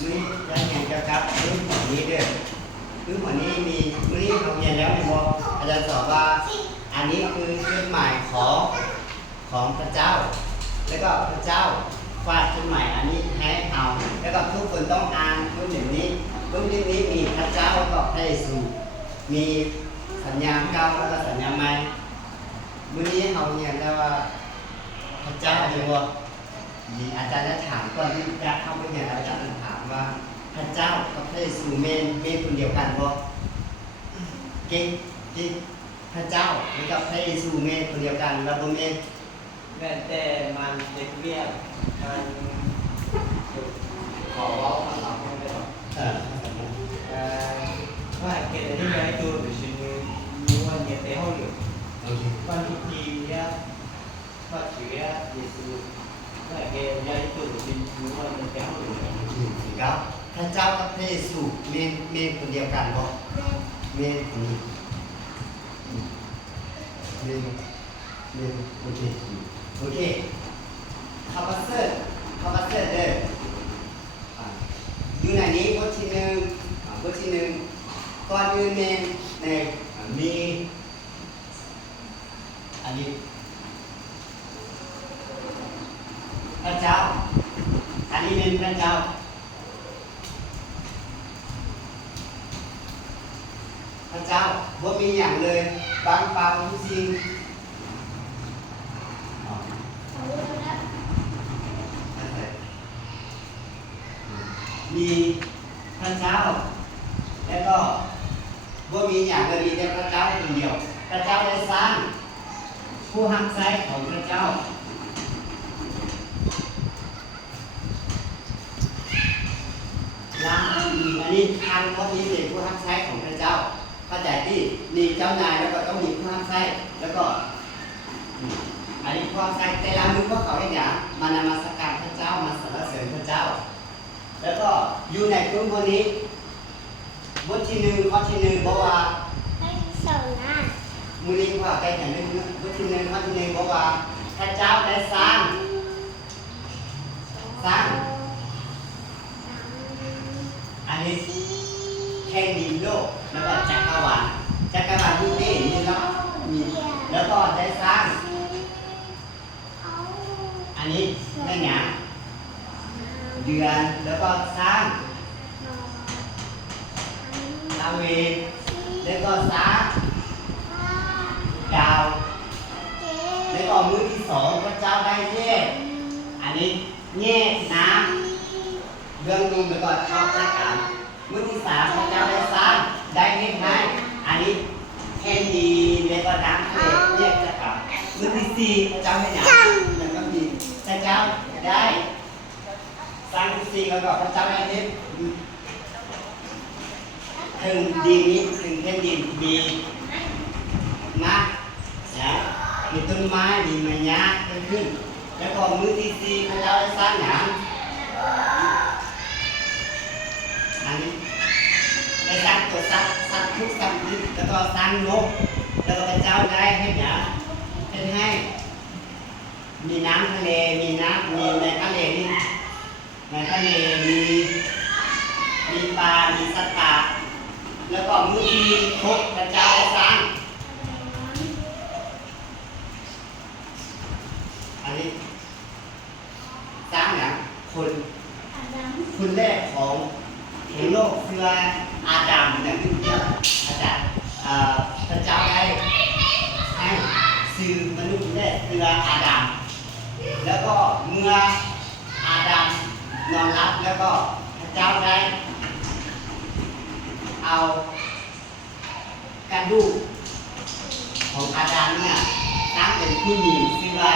มื้อนี้ยังเรียนเกี่ยวกับมื้อหัวนี้เด้อมื้อหัวนี้มีมื้อนี้เราเรียนแล้วในบอกอาจารย์สอนว่าอันนี้คือจดหมายของพระเจ้า แล้วก็พระเจ้าฝากจดหมายอันนี้ให้เอาแล้วก็ทุกคนต้องอ่านรุ่นนี้มีพระเจ้าแล้วก็พระเยซูมีสัญญาเก่าแล้วก็สัญญาใหม่มื้อนี้เราเรียนแล้วว่าพระเจ้าเป็นว่าอาจารย์จะถามก่อนที่จะเข้าไปเรียนอาจารย์จะถามว่าพระเจ้ากับพระเยซูเมนคนเดียวกันบ่เก่งที่พระเจ้าแล้วก็พระเยซูเมนคนเดียวกันแล้วบ่เมนแต่มันเด็กเวียนมันขอว่าภาษาไม่ได้หรอกว่าเกิดอะไรที่ตัวหรือชิ้นนี้มีวันเย็นในห้องอยู่วันทุกทีเนี่ยว่าถือเยซูว่าเกิดอะไรตัวหรือชิ้นมีวันเย็นในห้องอยู่ครับพระเจ้ากับพระเยซูเมนคนเดียวกันบ่เมนคนนี้เมนโอเคคาเซอร์เด้ออยู่ในนี้บทที่หนึ่งก่อนอื่นเมนในมีอันนี้พระเจ้าอันนี้เป็นพระเจ้าบ่มีอย่างเลยบางเปล่าทุกสิ่งมีพระเจ้าแล้วก็บ่มีอย่างเลยมีแต่พระเจ้าคนเดียวพระเจ้าได้สร้างผู้หักไซของพระเจ้าล้างอันนี้ทางเพราะนี้เป็นผู้หักไซของพระเจ้าเข้าใจที่มีเจ้านายแล้วก็ต้องมีผู้หักไซแล้วก็อันนี้ผู้หักไซแต่ละมือพวกเขาได้อย่างมานมัสการพระเจ้ามาสรรเสริญพระเจ้าแล้วก็อยู่ในกลุ่มคนนี้บทที่หนึ่งข้อที่หนึ่งบอกว่ามือนี้ว่าใกล้แต่หนึ่งบทที่หนึ่งข้อที่หนึ่งบอกว่าพระเจ้าได้สร้างอันนี้แผ่นดินโลกแล้วก็จักรวาลที่นี่มีแล้วก็ได้สร้างอันนี้ได้หยังเดือนแล้วก็สร้างดาวฤกษ์แล้วก็สร้างดาวแล้วก็มือที่สองพระเจ้าได้แยกอันนี้แยกน้ำเรื่องนุ่มแล้วก็ชอบจักกันมือที่สามพระเจ้าได้สร้างได้แยกให้อันนี้แผ่นดินแล้วก็น้ำทะเลแยกจักกันมือที่สี่พระเจ้าได้หยังแล้วก็มีพระเจ้าได้สร้างที่สี่แล้วก็พระเจ้าได้เนี่ยถึงดินนี้ถึงแผ่นดินมีนะมีต้นไม้มีไม้หญ้าขึ้นแล้วก็มือที่สี่พระเจ้าได้สร้างหยังอันนี้ได้สร้างตัวสัตว์ทุกสัตว์แล้วก็สร้างนกแล้วก็พระเจ้าได้ให้หยังให้มีน้ำทะเลมีในทะเลนี่ในทะเลมีปลามีสัตว์ป่าแล้วก็มือที่พบพระเจ้าได้สร้างอันนี้สร้างอย่างคนแรกของโลกคืออาดัมอย่างที่อาจารย์พระเจ้าได้ให้สื่อมนุษย์แรกคืออาดัมแล้วก็เมื่ออาดัมนอนรับแล้วก็พระเจ้าได้เอากระดูกของอาดัมเนี่ยตั้งเป็นผู้หญิงชื่อว่า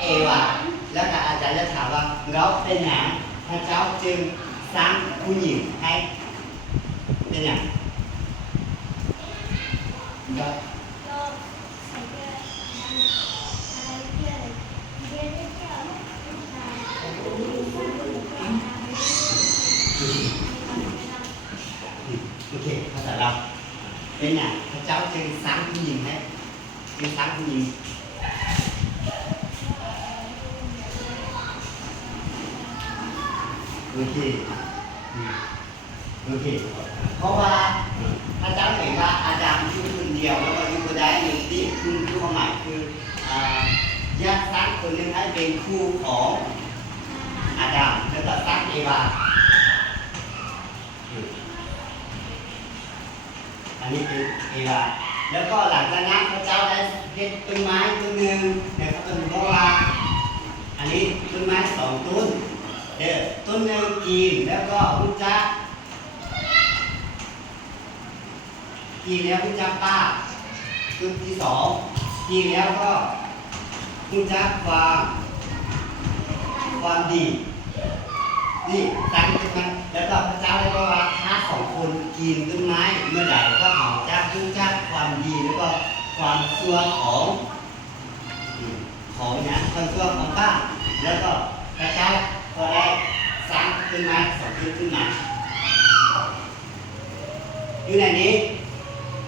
เอวาแล้วก็อาจารย์จะถามว่าเราเป็นหยังพระเจ้าจึงสร้างผู้หญิงให้เป็นหยังโอเคภาษาเราเป็นหยังพระเจ้าจึงสร้างผู้หญิงให้จึงสร้างผู้หญิงโอเค โอเคเพราะว่าพระเจ้าเห็นว่าอาดัมอยู่คนเดียวแล้วก็อยู่คนใดหนึ่งที่คือความหมายคือแยกสร้างคนหนึงให้เป็นคู่ของอาดัมแล้วก็สร้างเอวาอันนี้คือเอวาแล้วก็หลังจากนั้นพระเจ้าได้เฮ็ดต้นไม้ต้นหนึ่งนะครับต้นโมวาอันนี้ต้นไม้สองต้นต้นหนึ่งกินแล้วก็พุทธะกินแล้วพุทธะป้าต้นที่สองกินแล้วก็พุทธะความดีนี่ตั้งขึ้นมาแล้วก็พระเจ้าได้บอกว่าถ้าสองคนกินต้นไม้เมื่อใดก็เขาจะพุทธะความดีแล้วก็ความชั่วของเนี่ยความชั่วของป้าแล้วก็พระเจ้าก็ได้สร้างต้นไม้สองต้นขึ้นมาอยู่ในนี้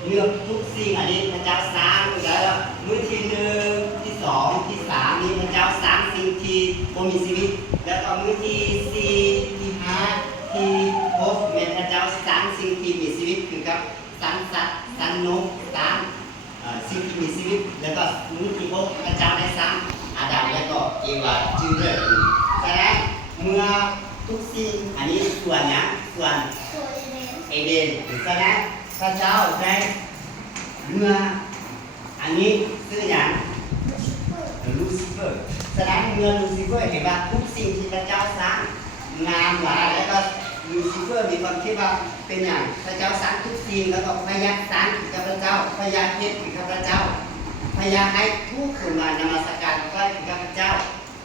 เลือกทุกสิ่งอันนี้พระเจ้าสร้างแล้วมื้อที่หนึ่งที่สองที่สามนี้พระเจ้าสร้างสิ่งที่บ่มีชีวิตแล้วก็มื้อที่สี่ที่ห้าที่หกแม่พระเจ้าสร้างสิ่งที่มีชีวิตคือกับสร้างสัตว์สร้างนกสร้างสิ่งที่มีชีวิตแล้วก็มื้อที่หกพระเจ้าได้สร้างอาดัมแล้วก็เอวาจึงเริ่มฉะนั้นเมื่อทุกสิ่งอันนี้ส่วนนะส่วนเอเดนฉะนั้นพระเจ้าได้เมื่ออันนี้ชื่ออย่างลูซิเฟอร์แสดงเมื่อลูซิเฟอร์เห็นว่าทุกสิ่งที่พระเจ้าสร้างงามหลายแล้วก็ลูซิเฟอร์มีความคิดว่าเป็นอย่างพระเจ้าสร้างทุกสิ่งแล้วก็พยายามสร้างกับพระเจ้าพยายามเฮ็ดกับพระเจ้าพยายามให้ทุกคนมานมัสการไหว้กับพระเจ้า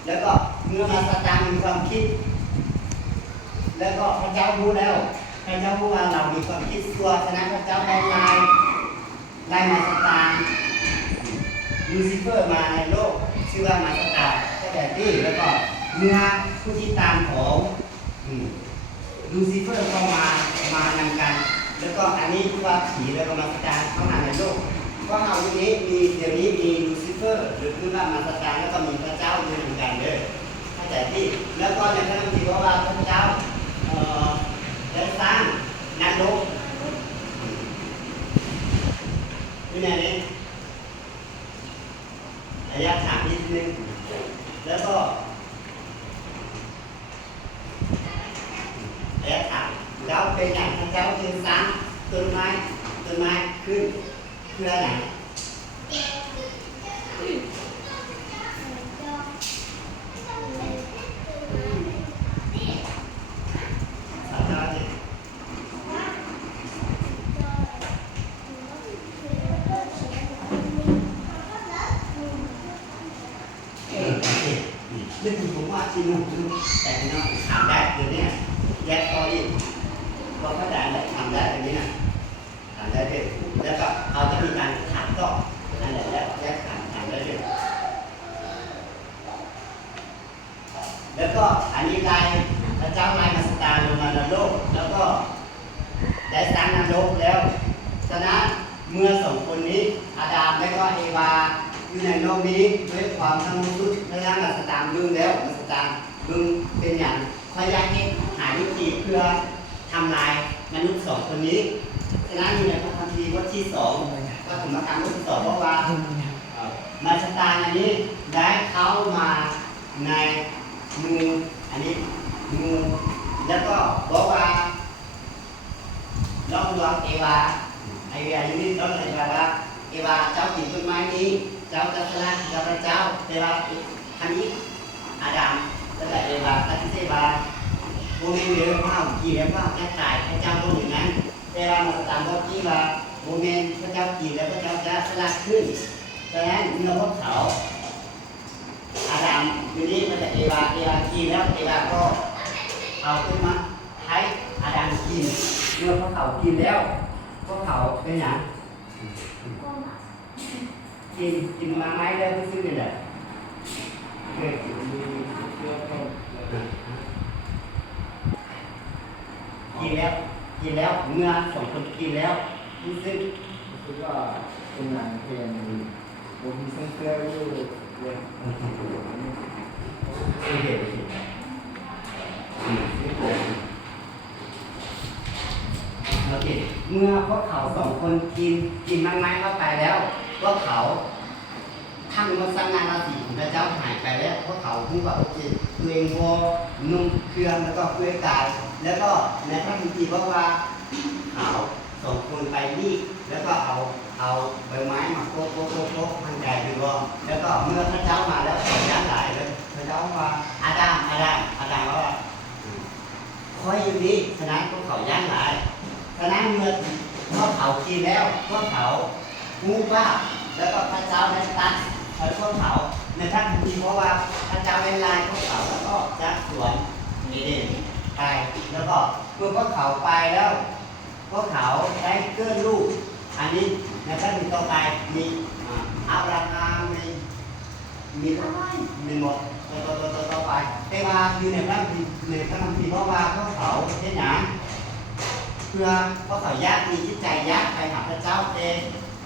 แล้วก็เมื่อมาสตางมีความคิดแล้วก็พระเจ้ารู้แล้วพระเจ้ารู้ว่าเรามีความคิดชั่วฉะนั้นพระเจ้าได้ไล่มาสตางลูซิเฟอร์มาในโลกชื่อว่ามาสตางแต่ที่แล้วก็เมื่อผู้ที่ตามของลูซิเฟอร์ก็มานำกันแล้วก็อันนี้คือว่าผีแล้วก็มาสตางเข้ามาในโลกก็เอาอย่างนี้มีเดี๋ยวนี้มีลูซิเฟอร์หรือคือว่ามาสตางแล้วก็มีพระเจ้าอยู่เหมือนกันเลยแต่ที่แล้วก็ในพระคัมภีร์ว่าพระเจ้าได้สร้างนรกนี่ไงเนี่ยระยะถามนิดนึงแล้วก็ระยะถามแล้วเป็นอย่างพระเจ้าจึงสร้างต้นไม้ขึ้นเพื่ออะไรเรื่องผมว่าที่นู่นแต่ที่นั่นถามได้เดี๋ยวนี้แยกต่ออีกว่าพระอาจารย์ทำได้แบบนี้นะถามได้เลยแล้วก็เอาจะมีการถามต่อนั่นแหละแล้วแยกถามได้เลยแล้วก็อันนี้ลายพระเจ้าลายมาสตาร์ลงมาในโลกแล้วก็ได้สร้างนรกแล้วฉะนั้นเมื่อสองคนนี้อาดัมและก็เอวาอยู่ในโลกนี้ด้วยความทั้งสุดพระเจ้ามาสตาร์บึงแล้วมาสตาร์บึงเป็นอย่างพยายามหาวิธีเพื่อทำลายมนุษย์สองคนนี้ฉะนั้นอยู่ในพระคัมภีร์บทที่สองก็ถึงมาทำบทที่สองเพราะว่ามาสตาร์อันนี้ได้เข้ามาในมืออันนี้มือแล้วก็บอกว่าลองลองเอวาอยู่นี่ต้องเอวาว่าเอวาเจ้ากินต้นไม้นี้เจ้าจะสละกับพระเจ้าแต่ว่าอันนี้อาดัมจะได้เอวาตัดสินใจว่าโมเมนต์เดือดข้าวกี่แล้วว่าจะตายพระเจ้าก็อย่างนั้นแต่ว่ามาตามบอกที่ว่าโมเมนต์พระเจ้ากินแล้วพระเจ้าจะสละขึ้นดังนั้นเมื่อพวกเขาอาดัมอยู่นี่มันจะเอวากินแล้วเอวาก็เอาขึ้นมาให้อาดัมกินเมื่อพวกเขากินแล้วพวกเขาเป็นอย่างกินมาไม้ได้ไม่ซื้อเลยกินแล้วเมื่อสองคนกินแล้วรู้สึกว่าเป็นงานเพลงผมมีเส้นเสื้ออยู่เลยโอเค เมื่อพวกเขาสองคนกินไม้เข้าไปแล้วพวกเขาทั้งหมดสร้างงานราศีของพระเจ้าหายไปแล้วพวกเขาพูดว่าโอเคตัวเองวอนุ่งเครื่องแล้วก็เพื่อกายแล้วก็ในพระคัมภีร์บอกว่าเขาสองคนไปนี่แล้วก็เอาใบไม้มาโป๊ะมันแดดอยู่บ่แล้วก็เมื่อพระเจ้ามาแล้วเขาย้ายหลายเลยพระเจ้าว่าอาดัมว่าคอยอยู่นี่ฉะนั้นพวกเขาย้ายหลายฉะนั้นเมื่อพวกเขากินแล้วพวกเขางูบ้าแล้วก็พระเจ้าได้ตัดพวกเขาในท่านทีเพราะว่าพระเจ้าเป็นลายพวกเขาแล้วก็จากสวนเอเดนไปแล้วก็เมื่อพวกเขาไปแล้วพวกเขาได้เกิดลูกอันนี้ในท่านต่อไปมีอับราฮัมมีหมดต่อไปแต่ว่าอยู่ในพระคัมภีร์เพราะว่าพวกเขาเช่นอย่างเพื่อพวกเขายากมีจิตใจยากไปหาพระเจ้าเอง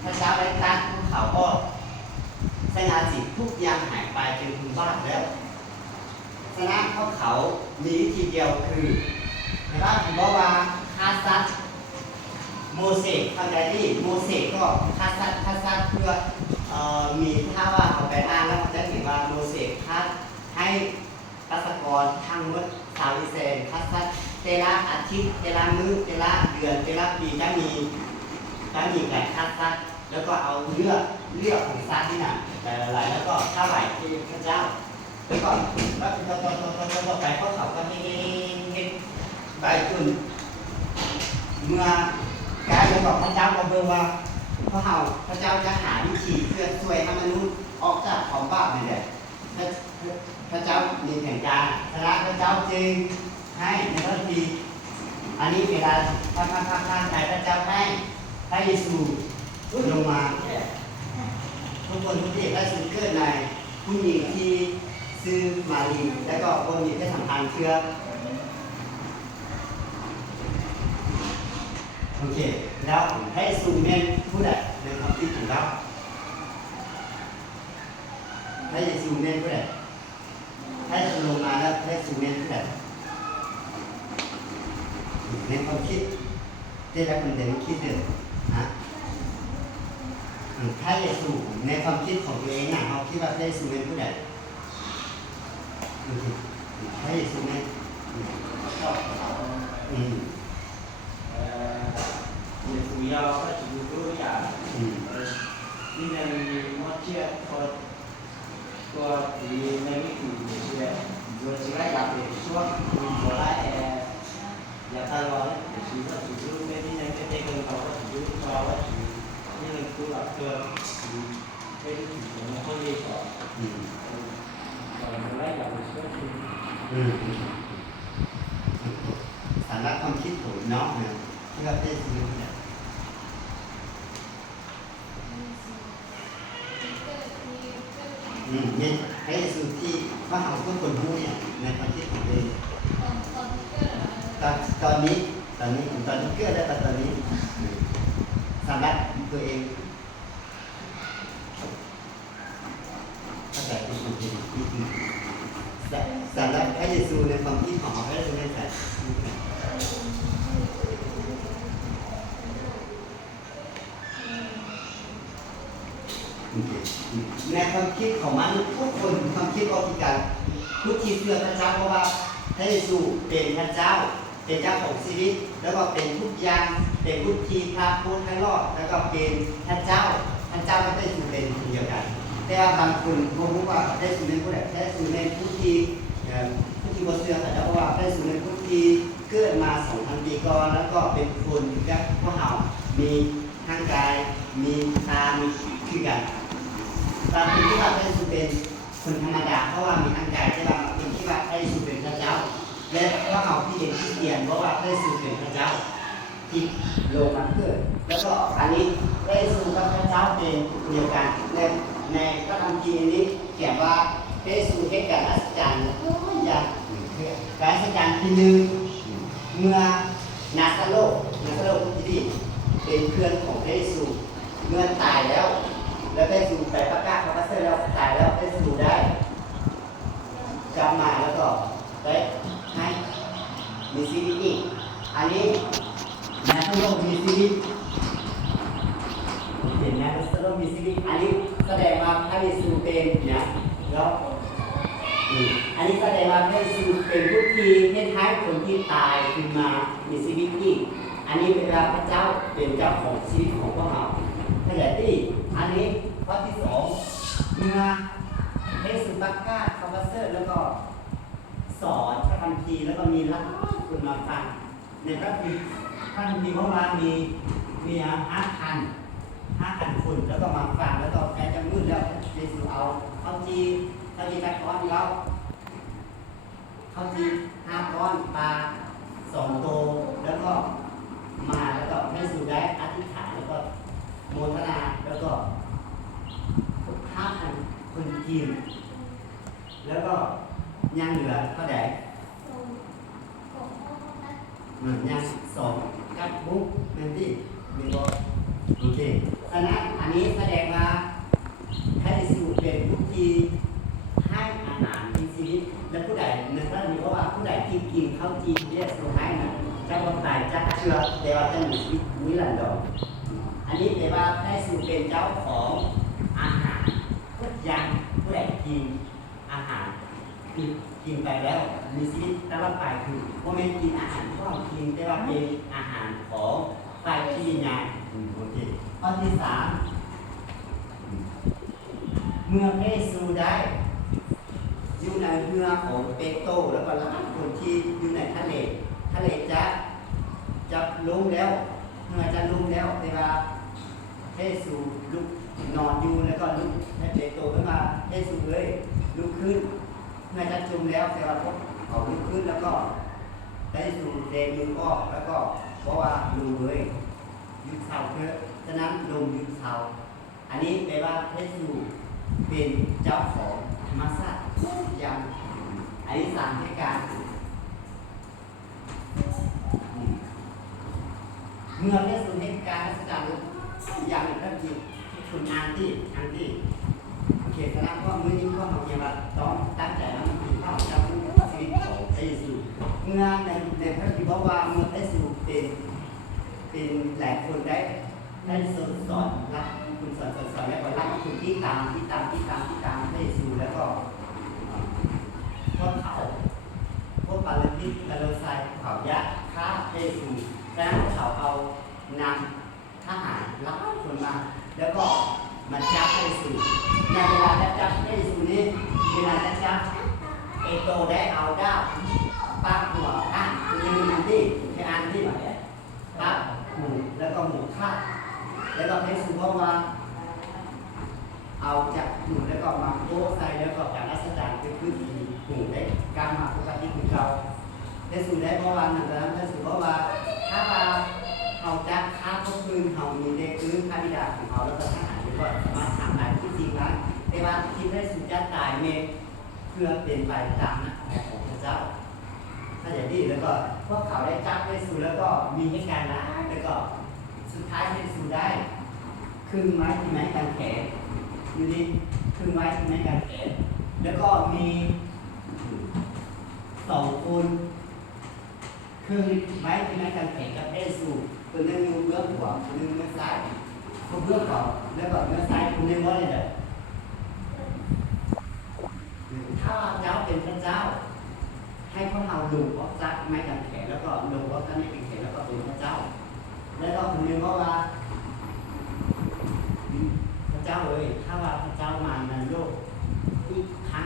พระเจ้าได้ตั้งพวกเขาก็สงาสิ่งทุกอย่างหายไปเป็นคุณบ้านแล้วฉะนั้นพวกเขามีวิธีเดียวคือนะครับผมบอกว่าฆ่าสัตว์โมเสสเข้าใจที่โมเสสก็ฆ่าสัตว์เพื่อมีถ้าว่าเขาไปอ่านแล้วจะเห็นว่าโมเสสฆ่าให้รัศกรทั้งหมดชาวอิสราเอลฆ่าสัตว์เตละอาทิตย์เตละมื้อเตละเดือนเตละปีจะมีการฆ่าสัตว์แล้วก็เอาเลือดของสัตว์นี่นะแต่อะไรแล้วก็ถวายที่พระเจ้าแล้วก็ต่อไปพวกเขาก็เฮ็ดใบจุนเมื่อกายจะบอกพระเจ้าบอกเบิ่งว่าพระเจ้าจะหาวิธีเพื่อช่วยให้มนุษย์ออกจากความบาปนี่แหละพระเจ้ามีแผนการฉะนั้นพระเจ้าจึงให้ในพระคัมภีร์อันนี้เวลาท่านใจพระเจ้าให้พระเยซูลงมาทุกคนทุกที่ได้ซื้อเกิดในผู้หญิงที่ซื้อมารีแล้วก็คนมีเพศสัมพันธ์เชื่อโอเคแล้วให้ซูเมนผู้ใดในความคิดของเราให้ซูเมนผู้ใดให้ลงมาแล้วให้ซูเมนผู้ใดในความคิดที่เราคนเดียวคิดเลยนะพระเยซูในความคิดของตัวเองนะเขาคิดว่าพระเยซูเป็นผู้ใดพระเยซูเป็นYesuiaก็จะดูตัวอย่างนี่ในมอเชียตัวที่ในวิถีเชื่อโดยที่ได้อยากเป็นช่วงมีโบราณอยากทำว่าชีวิตก็ถือไม่ได้ในเด็กๆเขาก็ถือว่าว่าถือนี่เป็นตัวหลักเกินไม่ได้ถือของคนเลี้ยงก่อนโบราณอยากเป็นช่วงสารความคิดของน้องเนี่ยที่เราได้ซื้อเนี่ยนี่ให้ซื้อที่ว่าเขาต้องคนรู้เนี่ยในความคิดของเองตอนนี้เกิดแล้วตอนนี้สำหรับตัวเองเข้าใจที่สุดที่สำหรับพระเยซูในความคิดของพระเยซูในใจในความคิดของมันทุกคนความคิดว่าพิการทุกทีเชื่อพระเจ้าเพราะว่าพระเยซูเป็นพระเจ้าเป็นเจ้าของชีวิตแล้วก็เป็นทุกอย่างเป็นทุกทีพระผู้ให้รอดแล้วก็เป็นพระเจ้าและพระเยซูเป็นคนเดียวกันแต่บางคนรู้ว่าพระเยซูเป็นผู้ใดพระเยซูเป็นผู้ที่บ่เชื่อพระเจ้าเพราะว่าพระเยซูเป็นผู้ที่เกิดมา 2,000 ปีก่อนแล้วก็เป็นคนกับพวกเรามีร่างกายมีตามีคือกันบางคนคิดว่าพระเยซูเป็นคนธรรมดาเพราะว่ามีร่างกายแต่บางคนคิดว่าพระเยซูเป็นพระเจ้าและพวกเราที่เห็นที่เขียนบอกว่าพระเยซูเป็นพระเจ้าที่โลกมาเกิดแล้วก็อันนี้พระเยซูกับพระเจ้าเป็นเดียวกันในพระคัมภีร์นี้เขียนว่าพระเยซูเฮ็ดการอัศจรรย์อย่างการอัศจรรย์ที่หนึ่งเมื่อนาซาโรที่นี่เป็นเพื่อนของพระเยซูเมื่อตายแล้วพระเยซูไปประกาศพระเสด็จแล้วตายแล้วพระเยซูได้กลับมาแล้วก็ได้ให้มีชีวิตอีกอันนี้ในพระ โลกมีชีวิตเห็นไหมพระโลกมีชีวิตอันนี้แสดงว่าพระเยซูเป็นเนี่ยแล้วอันนี้แสดงว่าพระเยซูเป็นผู้ที่ให้ท้ายคนที่ตายขึ้นมามีชีวิตอีกอันนี้เวลาพระเจ้าเป็นเจ้าของชีวิตของพวกเราขยายที่อันนี้ข้อที่สองเมื่อพระเยซูประกาศคำว่าเสร์แล้วก็สอนพระคัมภีร์แล้วก็มีรับคนมาฟังในพระคัมภีร์เพราะว่ามี5,000 คนแล้วก็มาฟังแล้วก็ใกล้จะมืดแล้วพระเยซูเอาข้าวจีตะก้อนแล้วข้าวจี5 ก้อนปลา2 ตัวแล้วก็มาแล้วก็พระเยซูได้อธิษฐานแล้วก็โมทนาแล้วก็5,000 คนกินแล้วก็ยังเหลือเท่าไหร่ยัง2 กับบุ๊กนั่นที่มีบ่โอเคฉะนั้นอันนี้แสดงว่าพระเยซูเป็นผู้ที่ให้อาหารมีชีวิตและผู้ใดในพระคัมภีร์ว่าผู้ใดที่กินข้าวจีนเรียกสุดท้ายนะจะบ่ตายจะเชื่อแต่ว่าจะมีชีวิตนิรันดรอันนี้แปลว่าพระเยซูเป็นเจ้าของอาหารทุกอย่างผู้ใดกินอาหารคือกินไปแล้วมีชีวิตตลอดไปคือบ่แม่นกินอาหารของกินแต่ว่าเป็นอาหารของฝ่ายที่วิญญาณโอเคข้อที่ 3เมื่อพระเยซูได้อยู่ในเรือของเปโตรแล้วก็หลายคนที่อยู่ในทะเลจะลงแล้วเมื่อจะลงแล้วแต่ว่าพระเยซูลุกนอนอยู่แล้วก็ลุกให้เปโตรขึ้นมาพระเยซูเลยลุกขึ้นเมื่อจะจมแล้วแต่ว่าเขาลุกขึ้นแล้วก็พระเยซูเดินมือออกแล้วก็เพราะว่าลงเลยยุดเท้าเพื่อฉะนั้นลงยุดเท้าอันนี้แปลว่าพระเยซูเป็นเจ้าของธรรมชาติทุกอย่างอันนี้3เหตุการณ์เมื่อพระเยซูเหตุการณ์ลักษณะอย่างหนึ่งก็คือคุณอ่านที่โอเคฉะนั้นว่ามื้อนี้ก็เอาเกี่ยวกับต้องตั้งใจแล้วมันคือข้าวเจ้าผู้ชีวิตของพระเยซูเมื่อในพระคัมภีร์บอกว่าเมื่อพระเยซูเป็นหลายคนได้สอนรักคุณสอนแล้วก็รักคุณที่ตามพระเยซูแล้วก็พวกเขาพวกปาเลสไตน์กาโลไซเขายักษ์ฆ่าพระเยซูแล้วเขาเอานำทหารรักคนมาแล้วก็มาจับพระเยซูในเวลาจับพระเยซูนี้เวลาจับเอโตได้เอาดาบปักหัวยืนที่อ่านที่แบบปักหูแล้วก็หมูฆ่าแล้วก็พระเยซูบอกว่าเอาจากหูแล้วก็มาโค้ใส่แล้วก็การรัศดรคือพื้นที่หูได้การมาปกติคือเราพระเยซูได้บอกว่านั่นแล้วพระเยซูบอกว่าถ้าว่าเอาจากฆ่าพวกคืนเขามีเด็กคืนพระบิดาของเขาแล้วก็ทหารก็สามารถทำได้ที่จริงนั้นแต่ว่าที่พระเยซูจะตายเมเพื่อเป็นไปตามนะของพระเจ้าถ้าอย่างนี้แล้วก็พวกเขาได้จับพระเยซูแล้วก็มีเหตุการณ์ร้ายแล้วก็สุดท้ายพระเยซูได้คืนไม้ที่ไม้กางแขนอยู่ดีคืนไม้ที่ไม้กางแขนแล้วก็มี2 คนคืนไม้ที่ไม้กางแขนกับพระเยซูตัวนึงอยู่เบื้องขวาตัวนึงเบื้องซ้ายคนเบื้องขวาแล้วก็เบื้องซ้ายคนนึงว่าอะไรเด้อถ้าเจ้าเป็นพระเจ้าให้พวกเราลงออกจากไม้กางแขนแล้วก็ลงออกจากไม้กางแขนแล้วก็เป็นพระเจ้าแล้วก็คนนึงก็ว่าพระเจ้าเลยถ้าว่าพระเจ้ามาในโลกอีกครั้ง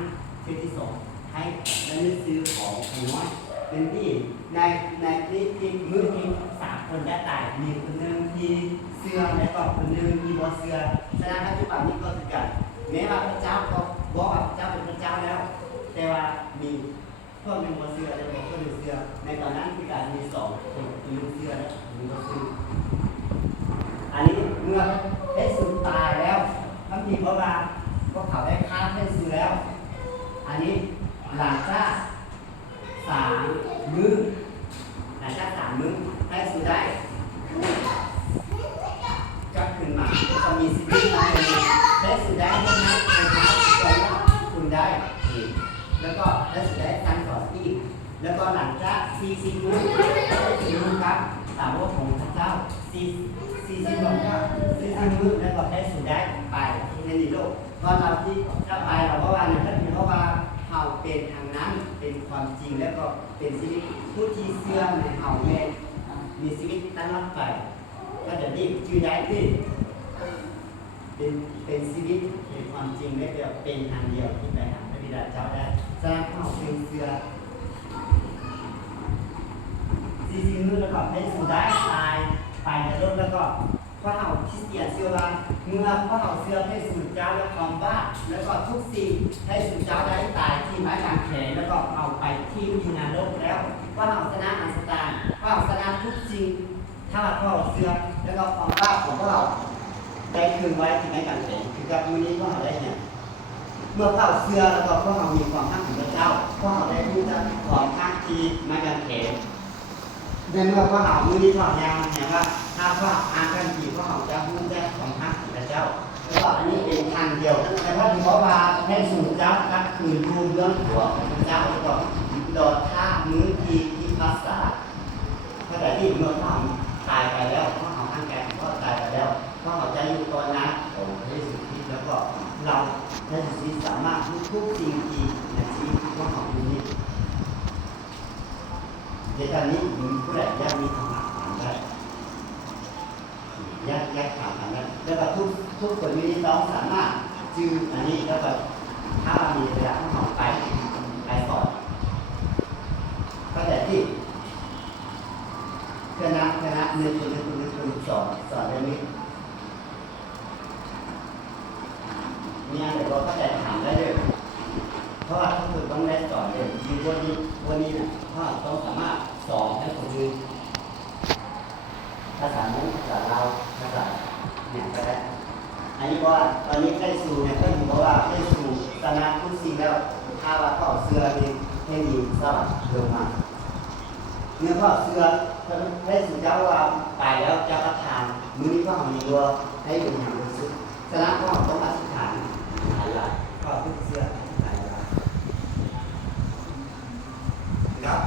ที่ 2ให้และนึกซื้อของน้อยเป็นที่ในที่มือที่3 คนได้ตายมีคนนึงที่เสื้อและก็คนนึงที่บ่เสื้อฉะนั้นปัจจุบันนี้ก็คือกันแม้ว่าพระเจ้าก็บอกว่าพระเจ้าเป็นพระเจ้าแล้วแต่ว่ามีพวกนึงบ่เสื้อและพวกนึงเสื้อในตอนนั้นคือการมี2 คนมีเสื้อและมีบ่เสื้ออันนี้เมื่อพระเยซูตายแล้วบางทีเพราะว่าพวกเขาได้ฆ่าพระเยซูแล้วอันนี้หลังจาก3 มื้อพระเยซูได้กลับขึ้นมาก็มีชีวิตใหม่พระเยซูได้ให้นักคุณได้อีกแล้วก็พระเยซูได้การสอนอีกแล้วก็หลังจาก40 มื้อครับสาวกของพระเจ้า ที่มืดแล้วก็ได้สู่ได้ไปที่ในโลกเพราะเราที่ถ้าไปเราเพราะว่าเนี่ยก็คือเพราะว่าเฮาเป็นทางนั้นเป็นความจริงแล้วก็เป็นชีวิตผู้ที่เชื่อในเฮาแม่มีชีวิตตลอดไปก็จะนี่ชื่อได้ที่เป็นชีวิตเป็นความจริงและเป็นทางเดียวที่ไปหาพระบิดาเจ้าได้สร้างเฮาเป็นเชื่อจริงๆแล้วก็ได้สู่ได้ตายไปในโลกแล้วก็พระเฮาคริสเตียนเชื่อว่าเมื่อพระเฮาเชื่อพระเยซูเจ้าและความว่าแล้วก็ทุกสิ่งพระเยซูเจ้าได้ตายที่ไม้กางเขนแล้วก็เอาไปทิ้งอยู่ในโลกแล้วพระเฮาชนะอันสตานพระเฮาชนะทุกสิ่งถ้าพระเฮาเชื่อแล้วก็ความว่าของพวกเราได้คืนไว้ที่ไม้กางเขนคือกับมื้อนี้พวกเราได้เนี่ยเมื่อพระเฮาเชื่อแล้วก็พวกเรามีความรักถึงพระเจ้าพวกเราได้รู้จักความรักที่ไม้กางเขนในเมื่อพระเฮามื้อนี้พวกเรายังเห็นว่าถ้าพระอาการที่พระเฮาจะรู้จักความรักถึงพระเจ้าแล้วก็อันนี้เป็นทางเดียวแต่ว่าเพราะว่าให้สู่เจ้าก็คือรูปเรื่องหัวของพระเจ้าแล้วก็ดอดท่ามื้อที่ภาษาเพราะแต่ที่เมื่อพระเฮาตายไปแล้วพระเฮาทางแก่ก็ตายไปแล้วพระเฮาจะอยู่ตอนนั้นของพระเยซูคริสต์แล้วก็เราในชีวิตสามารถทุกสิ่งที่ในชีวิตพระเฮาอยู่นี้ในตอนนี้มีผู้ใดยังมีคำถามได้ยากถามนั้นแล้วก็ทุกคนนี้ต้องสามารถจื้ออันนี้แล้วก็ถ้ามีเวลาต้องไปสอนก็แต่ที่คณะหนึ่งคนสอนเรื่องนี้เนี่ยเดี๋ยวเราก็จะถามได้เลยเพราะว่าทุกคนต้องได้สอนเลยคือวันนี้นะเพราะต้องสามารถสอนให้คนอื่นภาษาโน้นภาษาลาวภาษาเนี่ยก็ได้อันนี้ว่าตอนนี้ได้สู่เนี่ยก็อยู่เพราะว่าได้สู่ตนาทุกสิ่งแล้วถ้าว่าเขาเสื้อนี่ให้ดีสลับลงมาเนื้อเขาเสื้อได้สู่เจ้าว่าไปแล้วเจ้าประทานมือนี้ก็มีตัวให้ดูอย่างรู้สึกตนาก็ต้องอธิษฐานหลายอย่างก็ทุกเสื้อหลายอย่างแล้ว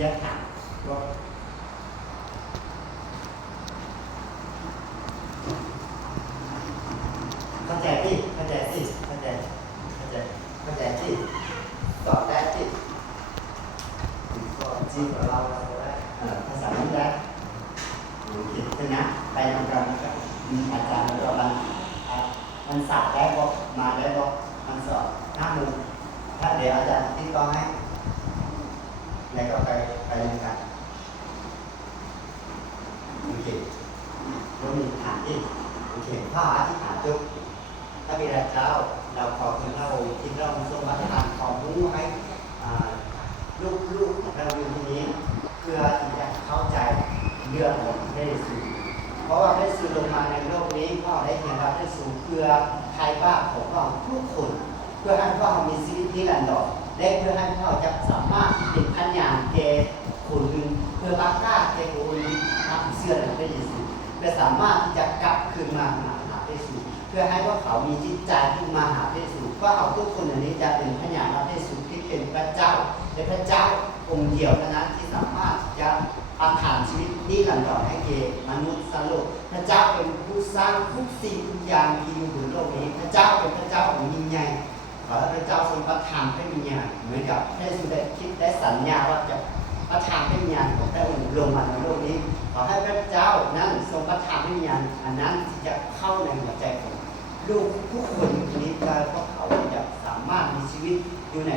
ยัดถามก็เข้าใจที่ตอบได้ที่จีบเราได้ภาษานี้ได้คิดนะไปทำการอาจารย์แล้วก็มันสายได้บอกมาได้บอกมันสอน5 โมงถ้าเดี๋ยวอาจารย์ติดต่อให้แล้วก็ไปเรียนกันโอเคเรามีฐานที่โอเคพ่ออธิษฐานจุ๊บถ้ามีอะไรเจ้าเราขอคุณเราที่เราทรงวัฒนธรรมความรู้ให้ลูกของเราอยู่ที่นี้เพื่อที่จะเข้าใจเรื่องของพระเยซูเพราะว่าพระเยซูลงมาในโลกนี้พ่อได้เห็นว่าพระเยซูเพื่อใครบ้างของพ่อทุกคนเพื่อให้พ่อมีชีวิตนิรันดรและเพื่อให้พ่อจะสามารถเป็นพันยางแก่คนอื่นเพื่อรักษาแก่คนอื่นทำเชื่อในพระเยซูและสามารถที่จะกลับคืนมาหาพระเยซูเพื่อให้ว่าเขามีจิตใจที่มาหาพระเยซูว่าเขาทุกคนอันนี้จะเป็นพยานพระเยซูที่เป็นพระเจ้าและพระเจ้าองค์เดียวเท่านั้นที่สามารถจะประทานชีวิตนิรันดรให้แก่มนุษย์สโลกพระเจ้าเป็นผู้สร้างทุกสิ่งทุกอย่างที่อยู่บนโลกนี้พระเจ้าเป็นพระเจ้าของยิ่งใหญ่ขอให้พระเจ้าทรงประทานให้วิญญาณเหมือนกับพระเยซูได้คิดได้สัญญาว่าจะประทานให้วิญญาณของพระองค์ลงมาในโลกนี้ขอให้พระเจ้านั้นทรงประทานให้วิญญาณอันนั้นที่จะเข้าในหัวใจของลูกทุกคนนี้ได้เพราะเขาจะสามารถมีชีวิตอยู่ใน